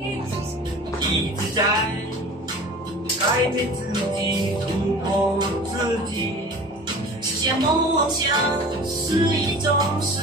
一直在改变自己，突破自己，实现梦想是一种事。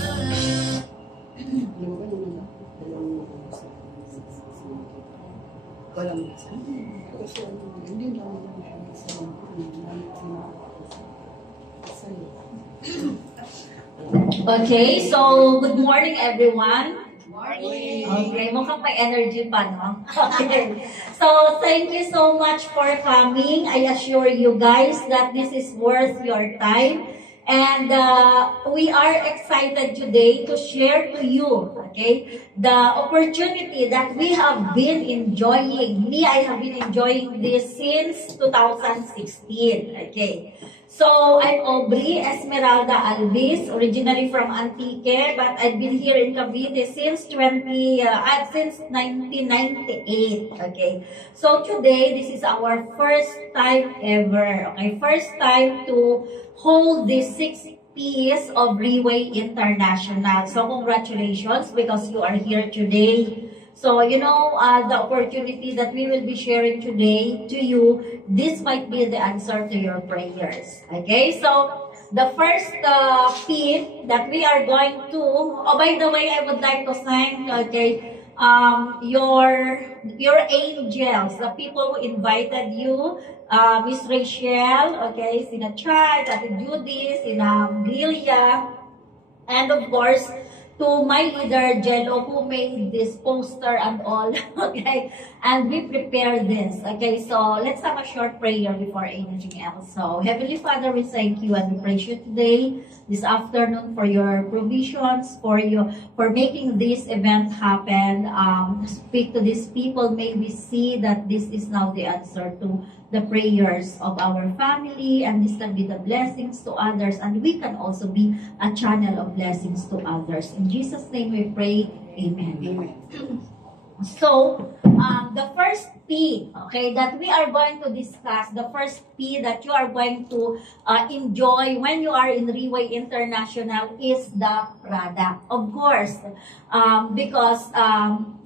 Okay, so good morning everyone. Morning. Okay, mukhang may energy pa, no? Okay. So, thank you so much for coming. I assure you guys that this is worth your time. And we are excited today to share to you, okay, the opportunity that we have been enjoying. I have been enjoying this since 2016, okay. So, I'm Aubrey Esmeralda Albis, originally from Antique, but I've been here in Cavite since 1998, okay. So, today, this is our first time ever, okay, first time to hold the 6 P's of Reway International. So, congratulations because you are here today. So, you know, the opportunity that we will be sharing today to you, this might be the answer to your prayers. Okay, so the first P that we are going to, oh, by the way, I would like to thank, okay, your angels, the people who invited you, Miss Rachel, okay, Sina Chai, Ate Judy, Sina Lilia, and of course, to my leader, Jello, who made this poster and all, okay? And we prepared this, okay? So, let's have a short prayer before anything else. So, Heavenly Father, we thank you and we praise you today, this afternoon, for your provisions, for making this event happen. Speak to these people, may we see that this is now the answer to the prayers of our family, and this can be the blessings to others, and we can also be a channel of blessings to others. In Jesus' name we pray, amen. Amen. So, the first P, okay, that we are going to discuss, the first P that you are going to enjoy when you are in Reway International is the product. Of course, because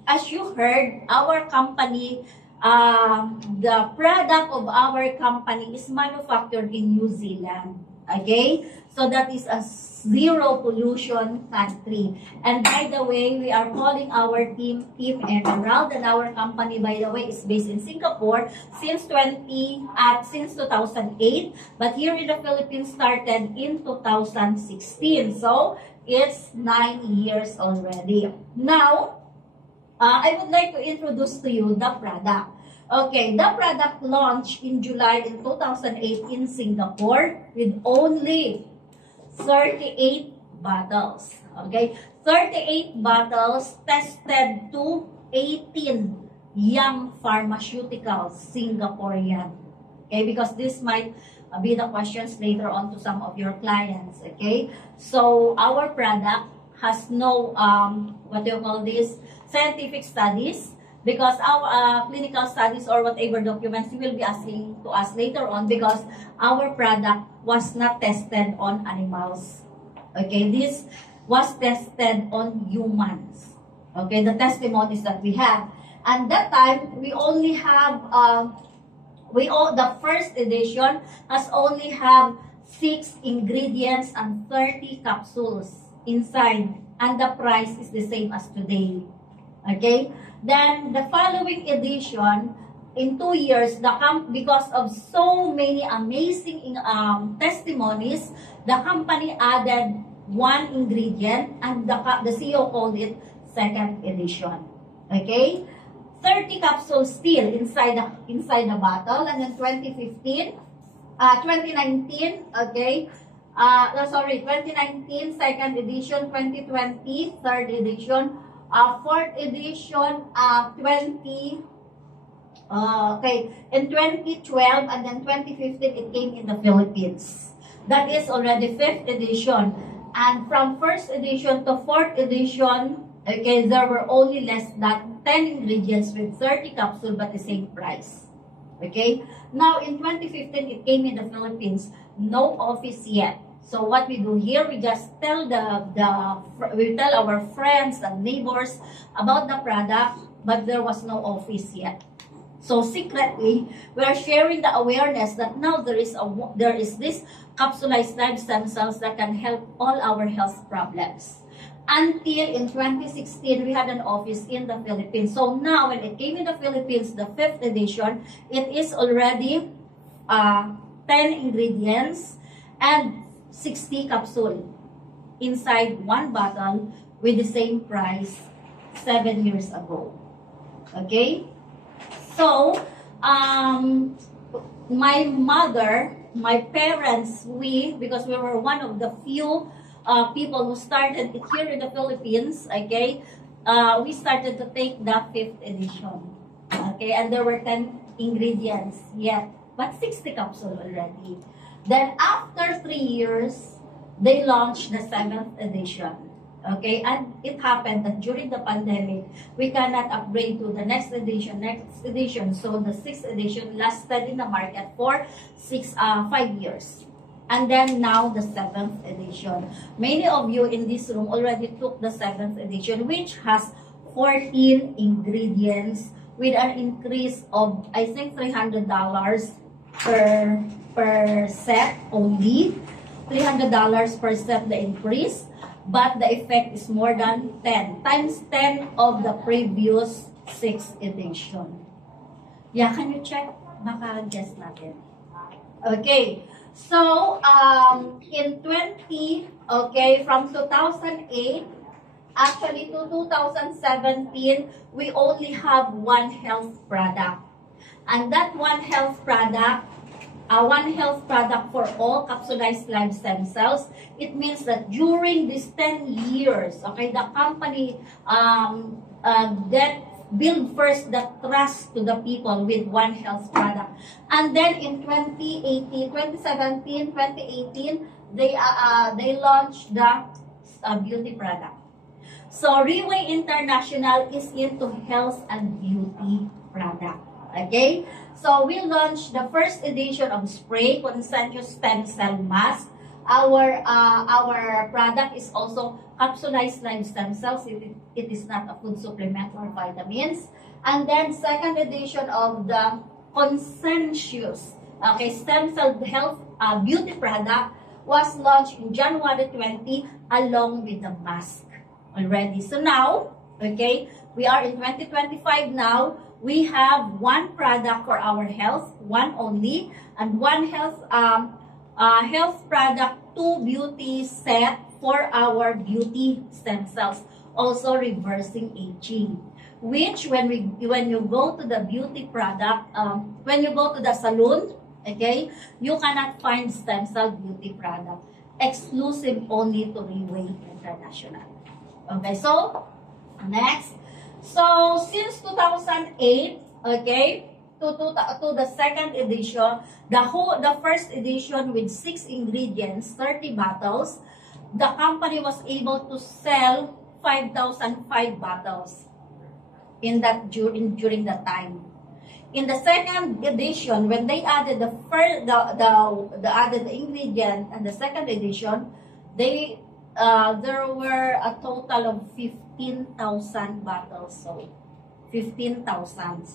as you heard, our company, the product of our company is manufactured in New Zealand. Okay? So that is a zero pollution country. And by the way, we are calling our Team Emerald, and our company, by the way, is based in Singapore since 2008, but here in the Philippines started in 2016. So it's 9 years already. Now, I would like to introduce to you the product. Okay, the product launched in July in 2008 in Singapore with only 38 bottles. Okay, 38 bottles tested to 18 young pharmaceuticals, Singaporean. Okay, because this might be the questions later on to some of your clients. Okay, so our product has no, what do you call this, scientific studies, because our clinical studies or whatever documents you will be asking to us later on, because our product was not tested on animals. Okay, this was tested on humans. Okay, the testimonies that we have. And that time, we only have, the first edition has only have 6 ingredients and 30 capsules inside, and the price is the same as today. Okay, then the following edition, in 2 years, because of so many amazing testimonies, the company added 1 ingredient, and the CEO called it second edition. Okay, 30 capsules still inside the bottle, and then 2019, okay. 2019 second edition, 2020 third edition, fourth edition, in 2012, and then 2015 it came in the Philippines. That is already 5th edition. And from 1st edition to 4th edition, okay, there were only less than 10 ingredients with 30 capsules, but the same price. Okay, now in 2015 it came in the Philippines, no office yet. So what we do here, we just tell we tell our friends and neighbors about the product, but there was no office yet. So secretly, we are sharing the awareness that now there is this capsulized live stem cells that can help all our health problems. Until in 2016, we had an office in the Philippines. So now, when it came in the Philippines, the 5th edition, it is already 10 ingredients and 60 capsule inside one bottle with the same price 7 years ago. Okay? So, my mother, my parents, because we were one of the few people who started it here in the Philippines, okay, we started to take the 5th edition. Okay, and there were 10 ingredients yet, but 60 capsule already. Then after 3 years, they launched the 7th edition. Okay, and it happened that during the pandemic, we cannot upgrade to the next edition. So the 6th edition lasted in the market for 5 years. And then now the 7th edition. Many of you in this room already took the 7th edition, which has 14 ingredients with an increase of, I think, $300 per set only. $300 per set the increase. But the effect is more than 10 times 10 of the previous 6th edition. Yeah, can you check? Baka guess natin. Okay. So, from 2008, actually to 2017, we only have one health product. And that one health product for all capsulized live stem cells. It means that during these 10 years, okay, the company build first the trust to the people with one health product. And then in 2017, they launched the beauty product. So Reway International is into health and beauty product. Okay? So we launched the first edition of Spray Concentric Stem Cell Mask. Our product is also capsulized live stem cells. It is not a food supplement or vitamins. And then second edition of the Consensus, okay, stem cell health beauty product was launched in January 20 along with the mask already. So now, okay, we are in 2025 now. We have one product for our health, one only, and one health product, 2 beauty set for our beauty stem cells, also reversing aging. Which when you go to the beauty product, when you go to the salon, okay, you cannot find stem cell beauty product, exclusive only to Reway International. Okay, so next. So, since 2008, okay, to the second edition, the first edition with 6 ingredients, 30 bottles, the company was able to sell 5,005 bottles during that time. In the second edition, when they added the ingredient and the second edition, there were a total of 15,000 bottles sold. 15,000.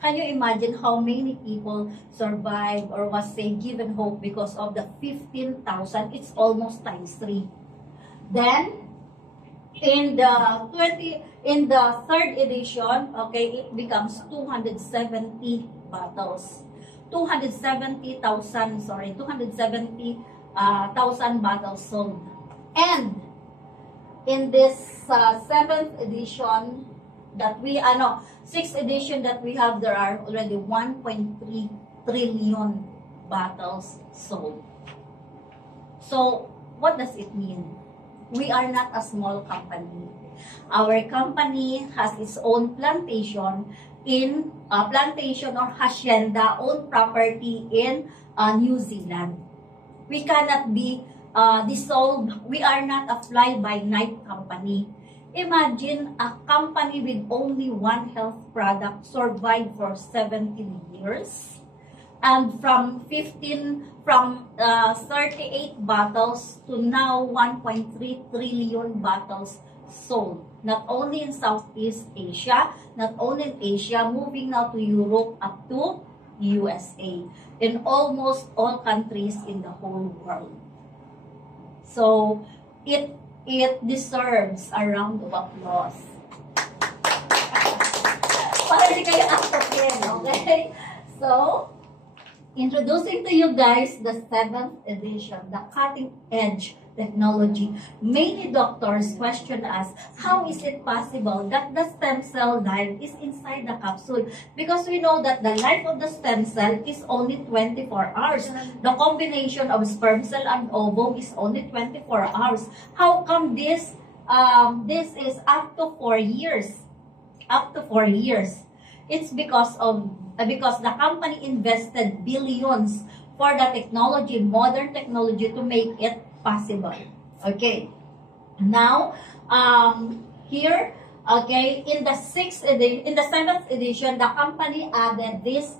Can you imagine how many people survived or was, say, given hope because of the 15,000? It's almost times 3. Then, in the third edition, okay, it becomes 270 bottles. 270,000 bottles sold. And in this 7th edition that we, 6th edition that we have, there are already 1.3 trillion bottles sold. So, what does it mean? We are not a small company. Our company has its own plantation or hacienda, own property in New Zealand. We cannot be dissolved. We are not a fly-by-night company. Imagine a company with only one health product survived for 17 years. And from 38 bottles to now 1.3 trillion bottles sold. Not only in Southeast Asia, not only in Asia, moving now to Europe up to USA, in almost all countries in the whole world. So, it deserves a round of applause. Para hindi kayo actokin, okay? So, introducing to you guys the 7th edition, the cutting edge technology. Many doctors question us, how is it possible that the stem cell life is inside the capsule? Because we know that the life of the stem cell is only 24 hours. The combination of sperm cell and ovum is only 24 hours. How come this is up to 4 years? Up to 4 years. It's because the company invested billions for the technology, modern technology, to make it possible. Okay. Now, here, okay, in the 7th edition, the company added this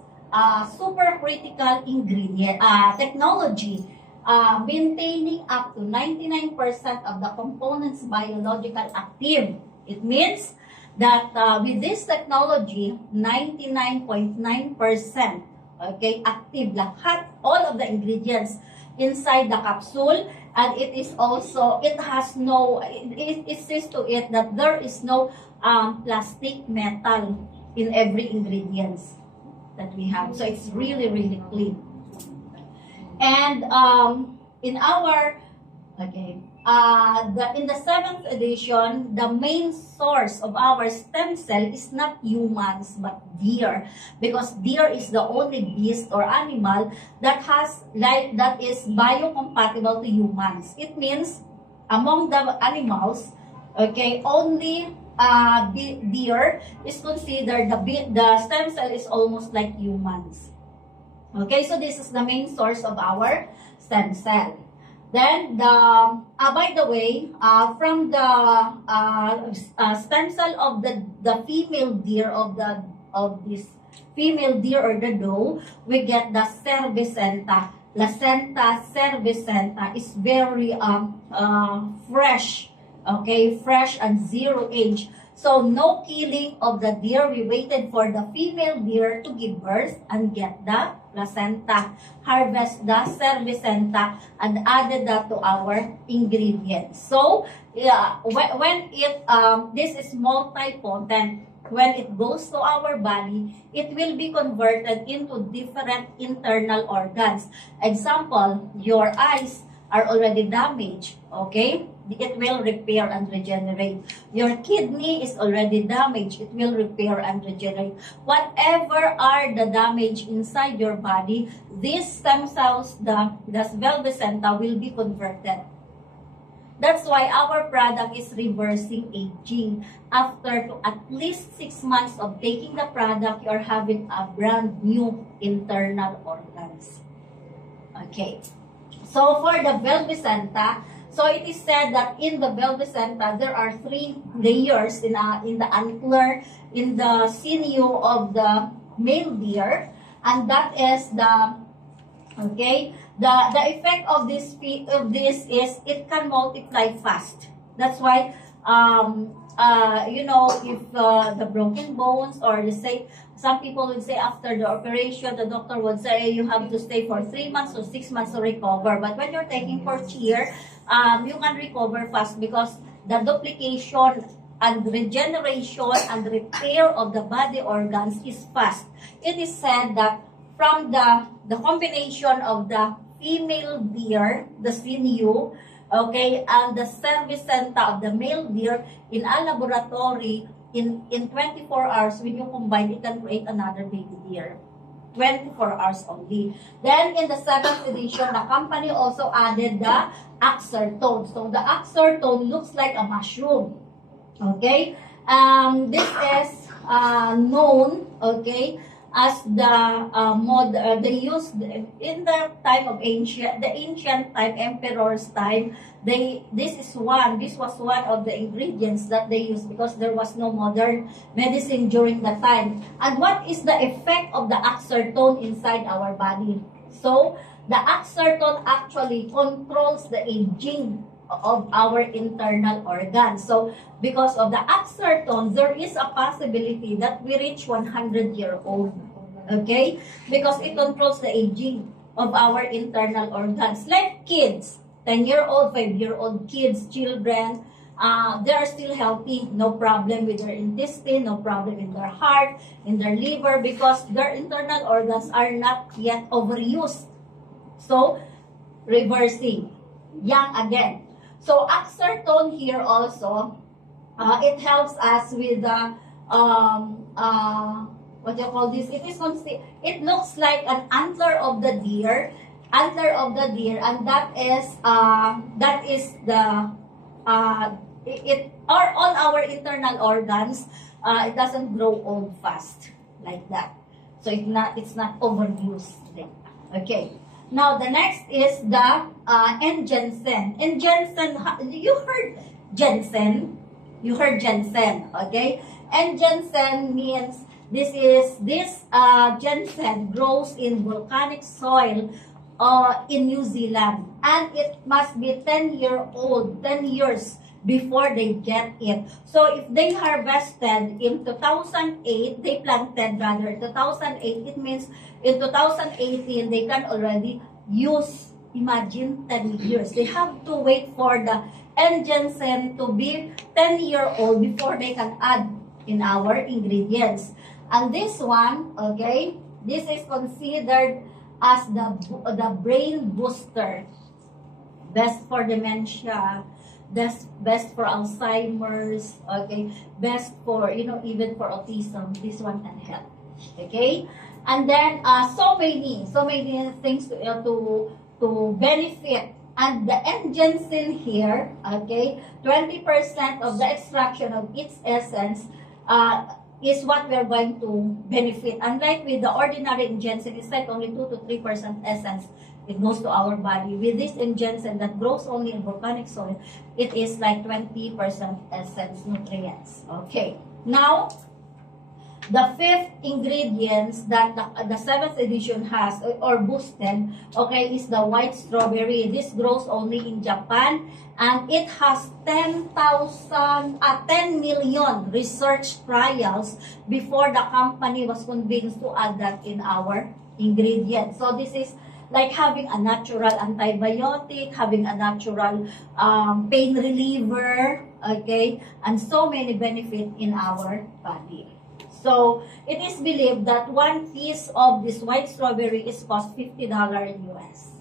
supercritical ingredient technology, maintaining up to 99% of the components biological active. It means that with this technology, 99.9%, okay, active lahat, all of the ingredients inside the capsule, and it is also, it says to it that there is no plastic, metal in every ingredients that we have. So it's really, really clean. And in our, okay, in the 7th edition, the main source of our stem cell is not humans but deer, because deer is the only beast or animal that has life that is biocompatible to humans. It means among the animals, okay, only deer is considered the stem cell is almost like humans. Okay, so this is the main source of our stem cell. Then, by the way, from the stem cell of the female deer of this female deer or the doe, we get the cervicenta. Placenta cervicenta is very fresh, okay, fresh and 0 age. So, no killing of the deer. We waited for the female deer to give birth and get the placenta, harvest the cervicenta, and added that to our ingredients. So, yeah, when this is multipotent, when it goes to our body, it will be converted into different internal organs. Example, your eyes are already damaged, okay? It will repair and regenerate. Your kidney is already damaged. It will repair and regenerate. Whatever are the damage inside your body, these stem cells, the Velvicenta, will be converted. That's why our product is reversing aging. After at least 6 months of taking the product, you are having a brand new internal organs. Okay. So for the Velvicenta, so it is said that in the Velvicenta, there are 3 layers in the antler, in the sinew of the male deer, and that is the, okay, the effect of this is it can multiply fast. That's why, you know, if the broken bones, or let's say, some people would say after the operation, the doctor would say you have to stay for 3 months or 6 months to recover. But when you're taking for cheer, you can recover fast, because the duplication and regeneration and repair of the body organs is fast. It is said that from the combination of the female deer, the sinew, okay, and the cervicenta of the male deer in a laboratory, in 24 hours, when you combine, it can create another baby deer. 24 hours only. Then, in the 7th edition, the company also added the Axertone. So, the Axertone looks like a mushroom. Okay? This is known, okay, as they used in the time of ancient time, emperor's time. This was one of the ingredients that they used, because there was no modern medicine during the time. And what is the effect of the Axertone inside our body? So the Axertone actually controls the aging of our internal organs. So, because of the Axerton, there is a possibility that we reach 100-year-old. Okay? Because it controls the aging of our internal organs. Like kids, 10-year-old, 5-year-old kids, children, they are still healthy, no problem with their intestine, no problem in their heart, in their liver, because their internal organs are not yet overused. So, reversing, young again. So, Axerton here also, it helps us with the, what do you call this? It looks like an antler of the deer, and that is the, all our internal organs, it doesn't grow old fast like that. So it's not overused. Okay. Now the next is the N-Ginseng. N-Ginseng, you heard Ginseng? You heard Ginseng, okay? N-Ginseng means this ginseng grows in volcanic soil in New Zealand, and it must be 10 years before they get it. So if they harvested in 2008, they planted rather 2008, it means in 2018 they can already use, imagine 10 years. They have to wait for the N-Ginseng to be 10-year-old before they can add in our ingredients. And this one, okay, this is considered as the brain booster. Best for dementia, best for Alzheimer's, okay, best for, even for autism. This one can help, okay. And then so many things to benefit. And the N-Ginseng here, okay, 20% of the extraction of its essence is what we're going to benefit. Unlike with the ordinary N-Ginseng, it's like only 2 to 3% essence. It goes to our body. With this N-Ginseng that grows only in volcanic soil, it is like 20% essence nutrients. Okay. Now, the fifth ingredients that the 7th edition has or boosted, okay, is the white strawberry. This grows only in Japan, and it has 10 million research trials before the company was convinced to add that in our ingredients. So this is like having a natural antibiotic, having a natural pain reliever, okay, and so many benefits in our body. So, it is believed that one piece of this white strawberry is cost $50 US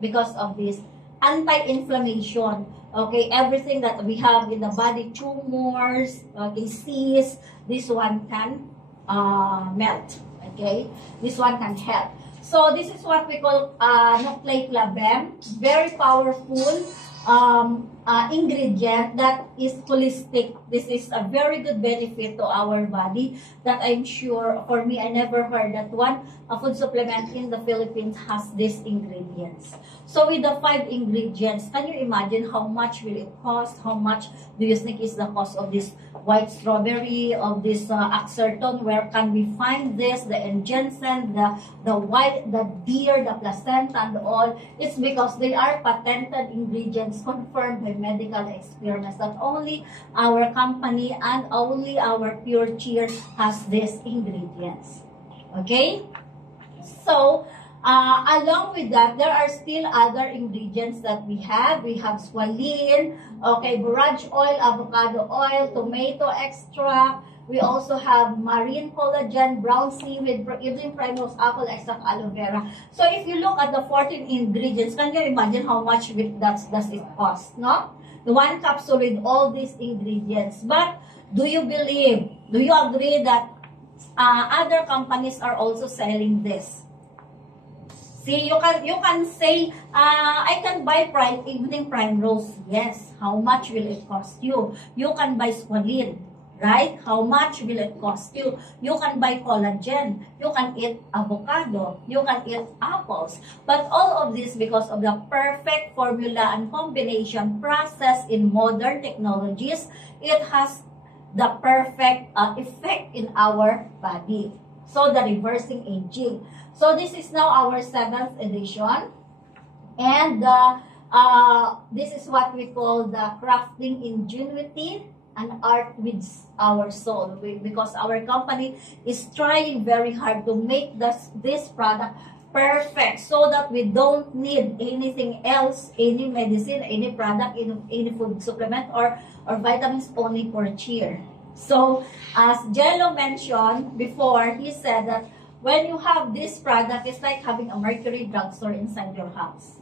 because of this anti-inflammation. Okay, everything that we have in the body, tumors, okay, cysts, this one can melt. Okay, this one can help. So, this is what we call nucleic labem, very powerful ingredient that is holistic. This is a very good benefit to our body that I'm sure, for me, I never heard that a food supplement in the Philippines has these ingredients. So with the 5 ingredients, can you imagine how much will it cost? How much do you think is the cost of this white strawberry, of this Axerton? Where can we find this? The N-Ginseng, the deer, the placenta, and all. It's because they are patented ingredients confirmed by medical experiments that only our company and only our Pure Cheer has these ingredients. Okay? So, along with that, there are still other ingredients that we have. We have squalene, okay, borage oil, avocado oil, tomato extract. We also have marine collagen, brown seaweed, evening primrose, apple extract, aloe vera. So if you look at the 14 ingredients, can you imagine how much does it cost, no? The 1 capsule with all these ingredients. But do you agree that other companies are also selling this? See, you can say, I can buy evening primrose. Yes. How much will it cost you? You can buy squalene, right? How much will it cost you? You can buy collagen. You can eat avocado. You can eat apples. But all of this because of the perfect formula and combination process in modern technologies, it has the perfect effect in our body. So, the reversing aging. So, this is now our 7th edition. And This is what we call the crafting ingenuity and art with our soul. Because our company is trying very hard to make this product perfect so that we don't need anything else, any medicine, any product, any food supplement or vitamins, only for cheer. So as Jello mentioned before, he said that when you have this product, it's like having a Mercury drugstore inside your house.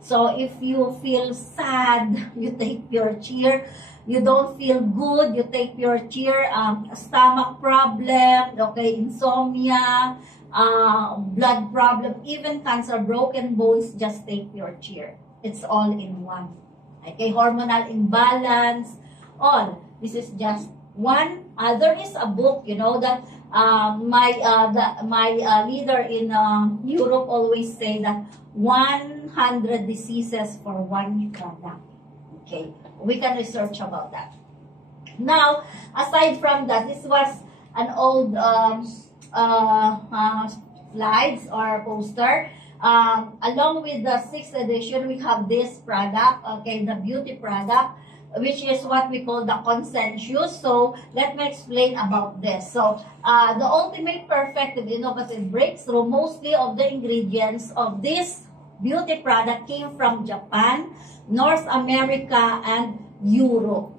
So if you feel sad, you take Pure Cheer. You don't feel good, you take Pure Cheer. Stomach problem, okay, insomnia, blood problem, even cancer, broken bones, just take Pure Cheer. It's all in one. Okay, hormonal imbalance, all. This is just one. There is a book, you know, that my leader in Europe always say that 100 diseases for one product. Okay, we can research about that. Now, aside from that, this was an old slides or poster. Along with the 6th edition, we have this product, okay, the beauty product, which is what we call the consensus. So let me explain about this. So the ultimate perfective innovative breakthrough, mostly of the ingredients of this beauty product came from Japan, North America, and Europe.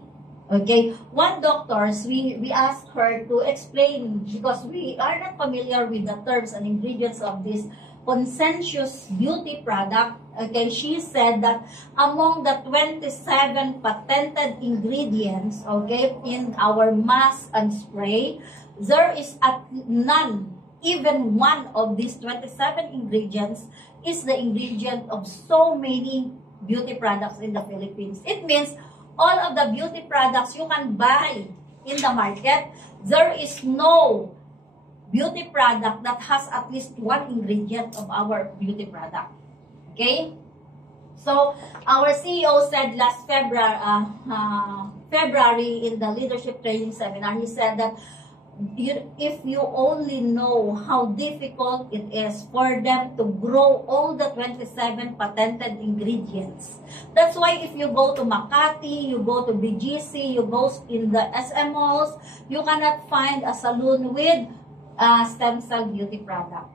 Okay, one doctor, we asked her to explain, because we are not familiar with the terms and ingredients of this consensus beauty product. Okay, she said that among the 27 patented ingredients, okay, in our mask and spray, there is none, even one of these 27 ingredients is the ingredient of so many beauty products in the Philippines. It means all of the beauty products you can buy in the market, there is no beauty product that has at least one ingredient of our beauty product. Okay? So, our CEO said last February in the leadership training seminar, he said that if you only know how difficult it is for them to grow all the 27 patented ingredients. That's why if you go to Makati, you go to BGC, you go in the SM malls, you cannot find a salon with stem cell beauty product.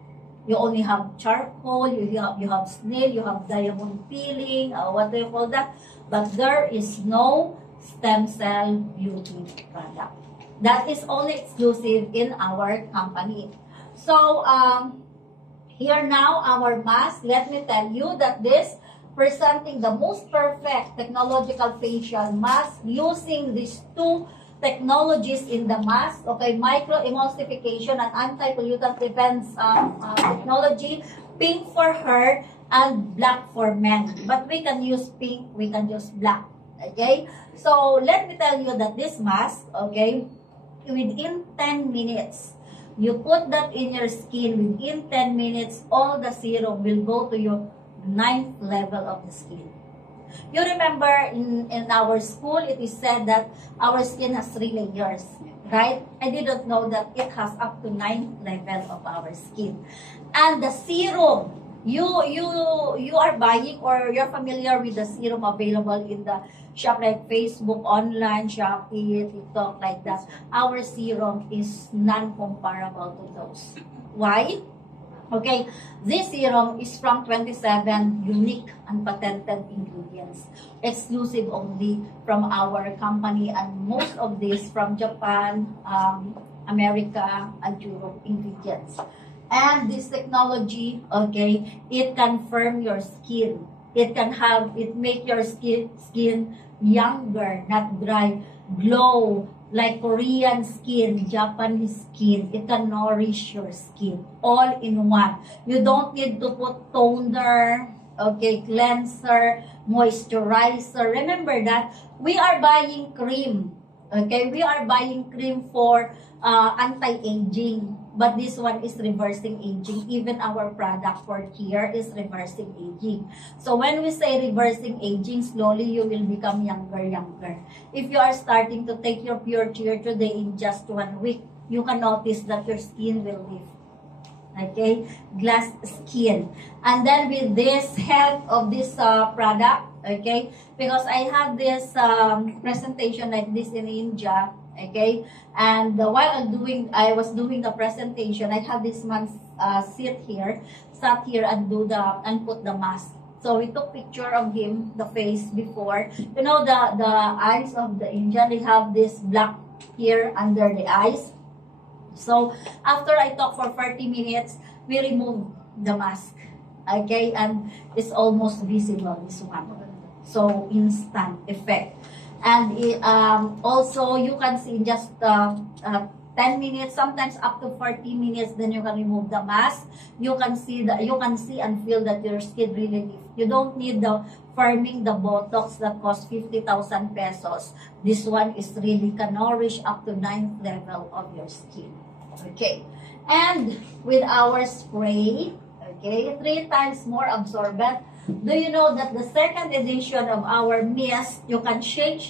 You only have charcoal, you have snail, you have diamond peeling, what do you call that? But there is no stem cell beauty product. That is only exclusive in our company. So, here now, our mask. Let me tell you that this presenting the most perfect technological facial mask using these two technologies in the mask. Okay, micro-emulsification and anti-pollutant defense technology. Pink for her and black for men. But we can use pink, we can use black. Okay, so let me tell you that this mask, okay, within 10 minutes, you put that in your skin, within 10 minutes, all the serum will go to your 9th level of the skin. You remember in our school, it is said that our skin has 3 layers, right? I didn't know that it has up to 9th level of our skin. And the serum, you are buying, or you're familiar with the serum available in the shop like Facebook, online, Shopee, TikTok, like that. Our serum is non-comparable to those. Why? Okay, this serum is from 27 unique and patented ingredients, exclusive only from our company, and most of these from Japan, America, and Europe ingredients. And this technology, okay, it can firm your skin. It make your skin younger, not dry, glow, like Korean skin, Japanese skin. It can nourish your skin, all in one. You don't need to put toner, okay, cleanser, moisturizer. Remember that we are buying cream, okay? We are buying cream for anti-aging. But this one is reversing aging. Even our product for here is reversing aging. So when we say reversing aging, slowly you will become younger. If you are starting to take your Pure Cheer today in just 1 week, you can notice that your skin will lift. Okay, glass skin. And then with this help of this product, okay, because I had this presentation like this in India, okay, and while I was doing the presentation, I had this man sat here and put the mask. So we took picture of him, the face before. You know, the eyes of the Indian, they have this black here under the eyes. So after I talk for 30 minutes, we remove the mask. Okay, and it's almost visible, this one. So instant effect. And also you can see just 10 minutes, sometimes up to 40 minutes, then you can remove the mask. You can see and feel that your skin really lifts. You don't need the firming, the Botox that costs 50,000 pesos. This one is really can nourish up to 9th level of your skin. Okay, and with our spray, okay, 3 times more absorbent. Do you know that the second edition of our mist, you can shake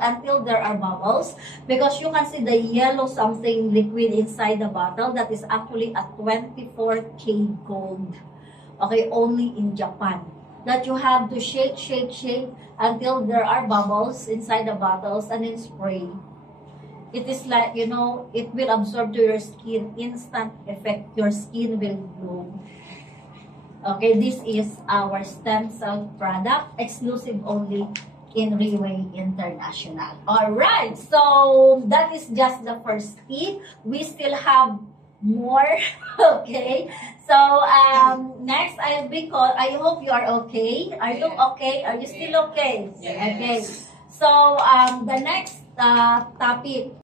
until there are bubbles? Because you can see the yellow something liquid inside the bottle that is actually a 24K gold. Okay, only in Japan. That you have to shake until there are bubbles inside the bottles and then spray. It is like, you know, it will absorb to your skin, instant effect. Your skin will glow. Okay, this is our stem cell product, exclusive only in Riway International. Alright, so that is just the first tip. We still have more. Okay, so next I hope you are okay. Are you okay? Are you still okay? Yes. Okay, so the next topic